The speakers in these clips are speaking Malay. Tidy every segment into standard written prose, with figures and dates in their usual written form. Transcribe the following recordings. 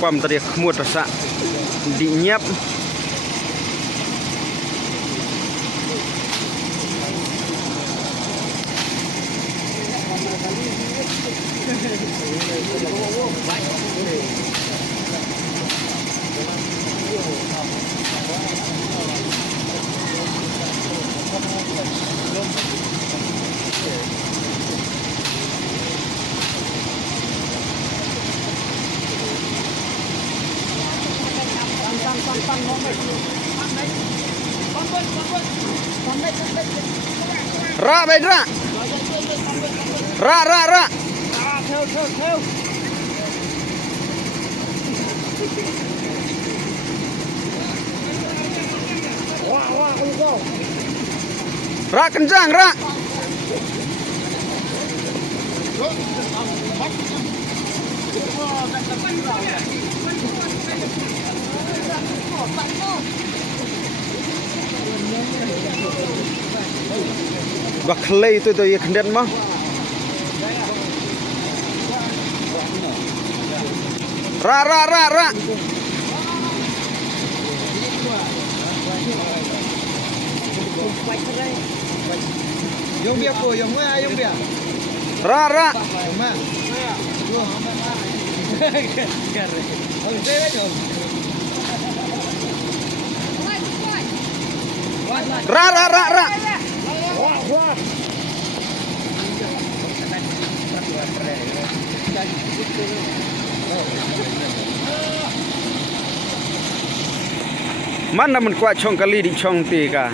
Pam tadi kemud rasa dinyap. Ra bên ra. Ra ra ra. Theo. Ra kencang ra. Baklay itu ya kendaraan mah. Ra. Yung biar ko, yung biar. Ra. Ra. Mana men kuat chong kali di chong tiga.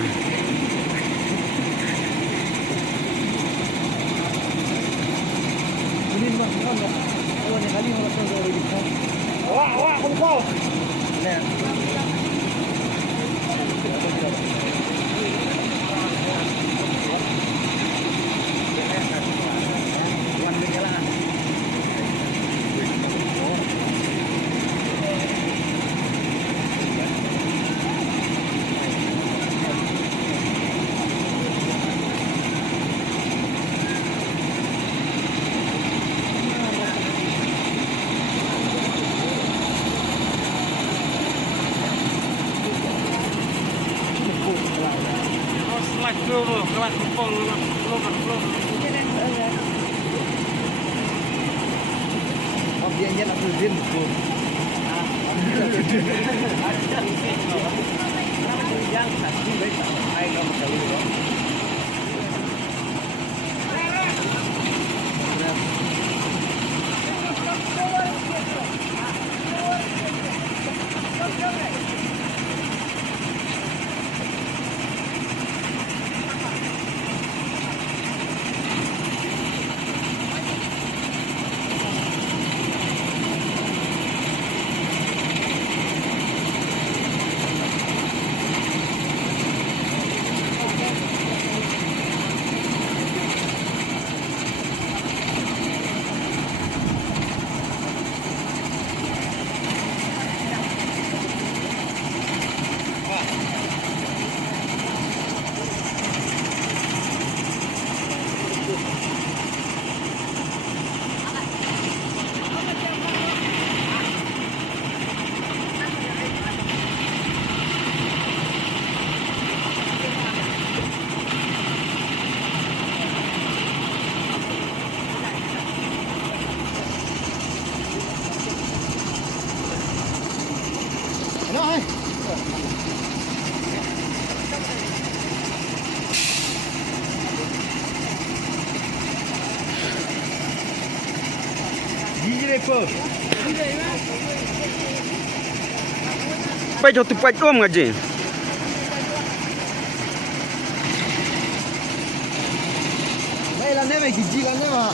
Pai cho tu pai om ngaji. Đây là nè mày chỉ là nè mà.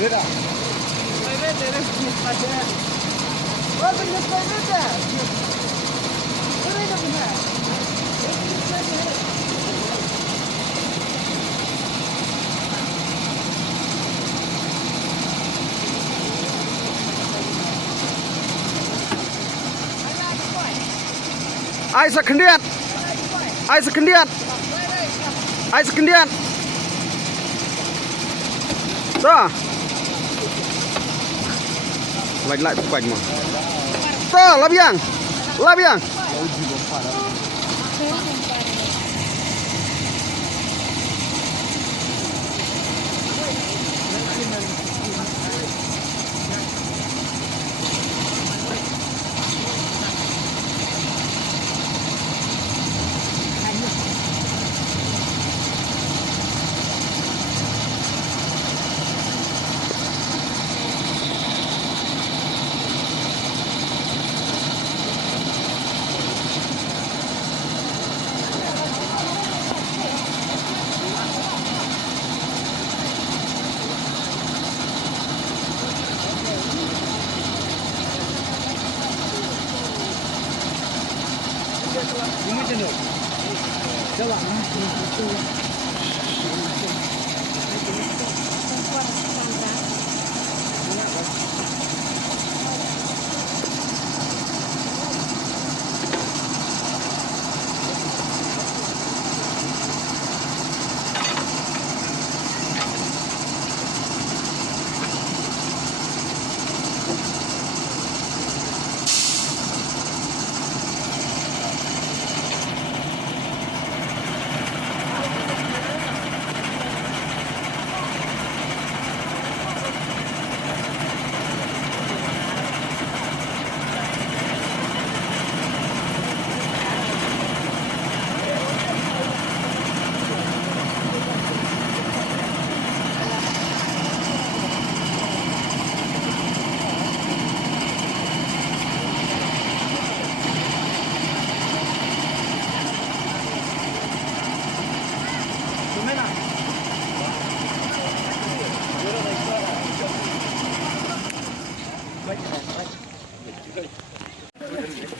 Beda. Vai ver, teremos que fazer. Vamos ver, ai sekendiat ai sekendiat ai sekendiat đó lại quanh mà to lắp yang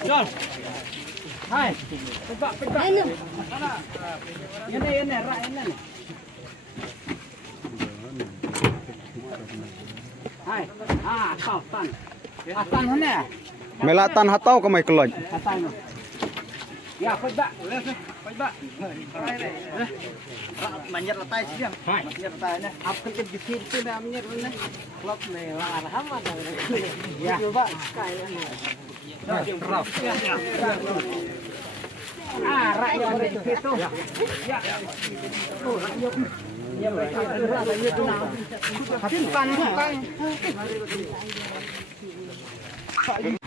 John. Hai. Pepak. Ini rak ini. Hai. Kau tan. Tan mana? melatan hatau ke mai keloj Tan. Ya, pepak. Pepak. Manjat letai siang. Manjat letai ni. Apa ke di situ ni manjat ni? Klop ni lar hama dah. Ya. Coba. Rakyat ada di situ. Ya. Rakyat